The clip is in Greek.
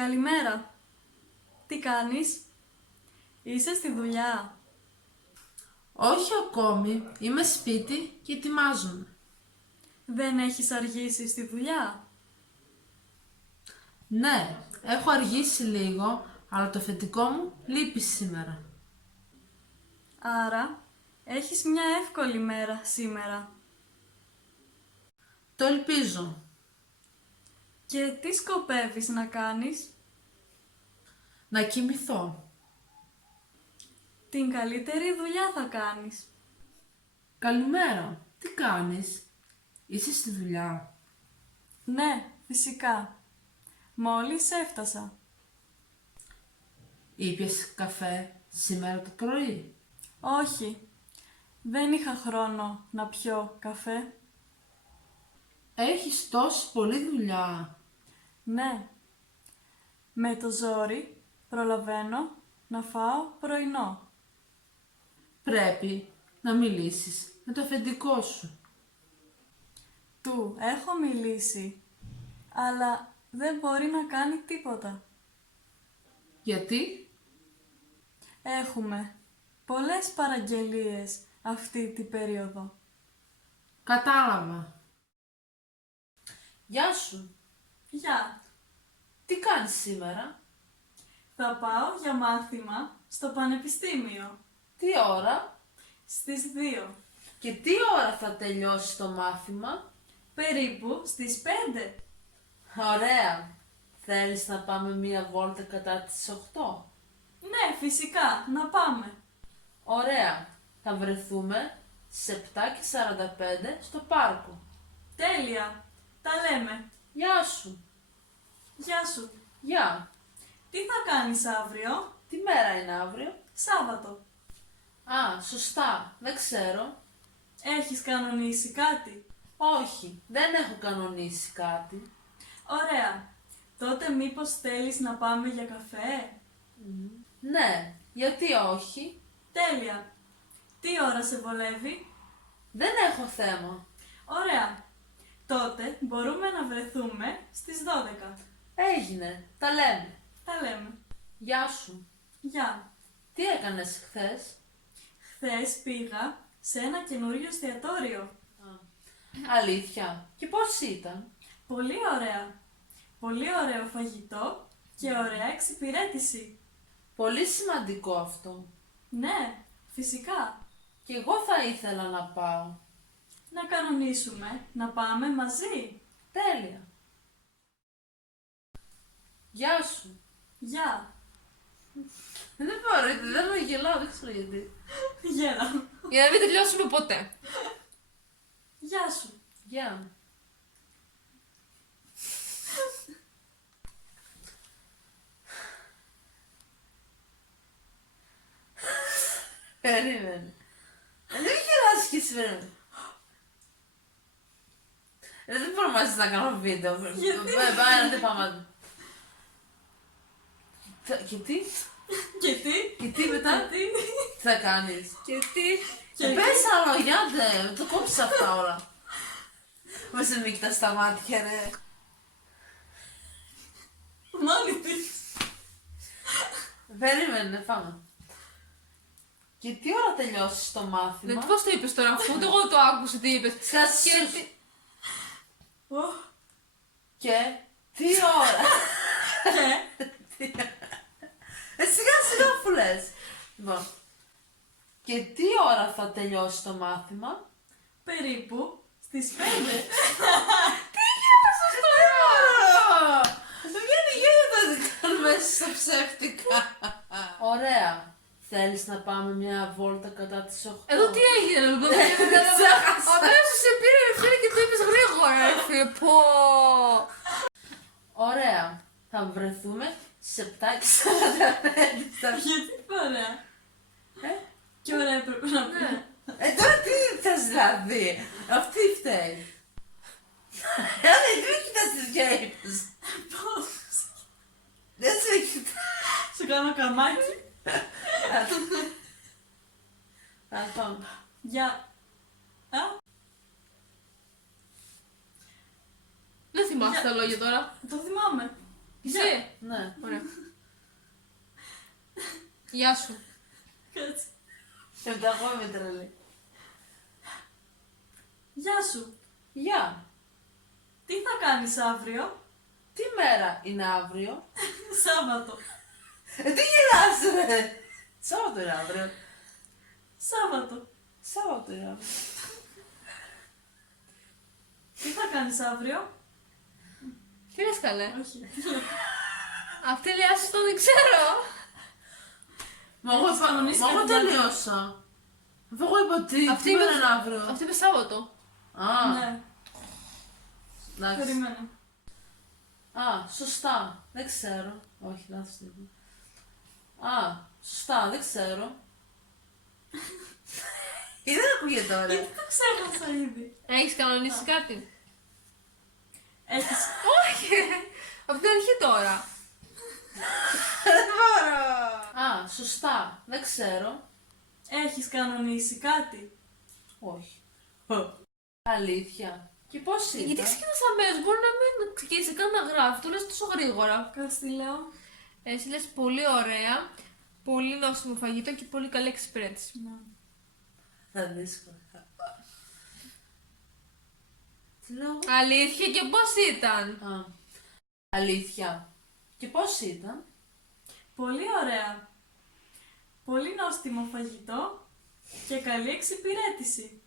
Καλημέρα. Τι κάνεις? Είσαι στη δουλειά? Όχι ακόμη, είμαι σπίτι και ετοιμάζομαι. Δεν έχεις αργήσει στη δουλειά? Ναι, έχω αργήσει λίγο, αλλά το αφεντικό μου λείπει σήμερα. Άρα, έχεις μια εύκολη μέρα σήμερα. Το ελπίζω. Και τι σκοπεύεις να κάνεις? Να κοιμηθώ. Την καλύτερη δουλειά θα κάνεις. Καλημέρα, τι κάνεις? Είσαι στη δουλειά? Ναι, φυσικά. Μόλις έφτασα. Ήπιες καφέ σήμερα το πρωί? Όχι, δεν είχα χρόνο να πιω καφέ. Έχεις τόση πολλή δουλειά. Ναι, με το ζόρι προλαβαίνω να φάω πρωινό. Πρέπει να μιλήσεις με το αφεντικό σου. Του έχω μιλήσει, αλλά δεν μπορεί να κάνει τίποτα. Γιατί? Έχουμε πολλές παραγγελίες αυτή την περίοδο. Κατάλαβα. Γεια σου. Γεια, Τι κάνεις σήμερα? θα πάω για μάθημα στο πανεπιστήμιο Τι ώρα? στις 2. Και τι ώρα θα τελειώσει το μάθημα? Περίπου στις 5. Ωραία. Θέλεις να πάμε μία βόλτα κατά τις 8? Ναι, φυσικά, να πάμε. Ωραία. Θα βρεθούμε στις 7:45 στο πάρκο. Τέλεια, τα λέμε. Γεια σου. Γεια σου. Γεια. Τι θα κάνεις αύριο? Τι μέρα είναι αύριο? Σάββατο. Α, σωστά. Δεν ξέρω. Έχεις κανονίσει κάτι? Όχι, δεν έχω κανονίσει κάτι. Ωραία. Τότε μήπως θέλεις να πάμε για καφέ? Ναι, γιατί όχι? Τέλεια. Τι ώρα σε βολεύει? Δεν έχω θέμα. Ωραία. Τότε μπορούμε να βρεθούμε στις 12. Έγινε. Τα λέμε. Τα λέμε. Γεια σου. Γεια. Τι έκανες χθες? Χθες πήγα σε ένα καινούριο εστιατόριο. Αλήθεια. Και πώς ήταν? Πολύ ωραία. Πολύ ωραίο φαγητό και ωραία εξυπηρέτηση. Πολύ σημαντικό αυτό. Ναι, φυσικά. Και εγώ θα ήθελα να πάω. Να κανονίσουμε να πάμε μαζί. Τέλεια. Γεια σου. Γεια. Δεν μπορείτε, δεν με γελάω, δεν ξέρω γιατί. Γεια. Για να μην τελειώσουμε ποτέ. Γεια σου. Γεια. Περίμενε. Δεν γελάς και σήμερα. Δεν μπορώ μαζί να κάνω βίντεο. Πάμε, δεν πάμε. Και τι? Και τι? Και τι μετά? Τι? Τι θα κάνεις? Και τι. Πες άλλο, γιάντε, το κόψεις αυτά όλα. Μες σε μην κοιτάς στα μάτια, ρε. Μόνη της. Περίμενε, πάμε. Και τι ώρα τελειώσεις το μάθημα? Ναι, πώς το είπες τώρα, αφού ούτε εγώ το άκουσα τι είπες. Σκάσεις. Και τι. Και τι ώρα? Και Σιγά σιγά που λες. Λοιπόν. Και τι ώρα θα τελειώσει το μάθημα? περίπου στις 5. Δεν βγαίνει γέλιο να κάνουμε στα ψεύτικα. Ωραία. Θέλεις να πάμε μια βόλτα κατά τις 8? Εδώ τι έγινε, λοιπόν. Αμέσως σε πήρε ευθύνη και το είπες γρήγορα, έφυγε. Πω. Ωραία. Θα βρεθούμε στις 7:45. Γιατί ωραία. Και ωραία πρέπει να πούμε. Τώρα τι θες δηλαδή? Αυτή φταίει. Δηλαδή δεν κοιτάς τις γέιπες. Πώς. Δεν σε κοιτάς. Σου κάνω καμάκι. Ας πάμε. Για... Δεν θυμάσαι τα λόγια τώρα. Το θυμάμαι. Εσύ. Ναι. Ωραία. Γεια σου. Κάτσε. Εγώ είμαι τρελή. Γεια σου. Γεια. Τι θα κάνεις αύριο? Τι μέρα είναι αύριο? Σάββατο. Τι γελάς ρε! Σάββατο είναι αύριο. Σάββατο. Σάββατο είναι αύριο. Τι θα κάνεις αύριο? Τι λες καλέ. Όχι. Αυτή λέει άσου το δεν ξέρω. Μα εγώ κανονίσει εγώ κάτι τελείωσα. Αφού εγώ είπα τι Αυτή μέρα είπε- είναι αύριο. Αυτή είπε Σάββατο. Α, Ναι, εντάξει. περίμενε. Α, σωστά. Δεν ξέρω. Όχι, λάθος το είπα. Α, σωστά, δεν ξέρω. Ή δεν ακούγεται τώρα. Γιατί το ξέχασα ήδη. Έχεις κανονίσει κάτι. Έχεις... Όχι. Από την αρχή τώρα. Δεν μπορώ. Α, σωστά, δεν ξέρω. Έχεις κανονίσει κάτι. Όχι. Αλήθεια. Και πώς Γιατί ήταν? ξεκινάς αμέσως, μπορεί να μην ξεκινήσει καν να γράφει, το λες τόσο γρήγορα. Κάτσε τι λέω. Εσύ λες πολύ ωραία, πολύ νόστιμο φαγητό και πολύ καλή εξυπηρέτηση. Ναι. Θα δύσκολα. Τι λέω? Αλήθεια και πώς ήταν. Α, αλήθεια. Και πώς ήταν? Πολύ ωραία. Πολύ νόστιμο φαγητό και καλή εξυπηρέτηση.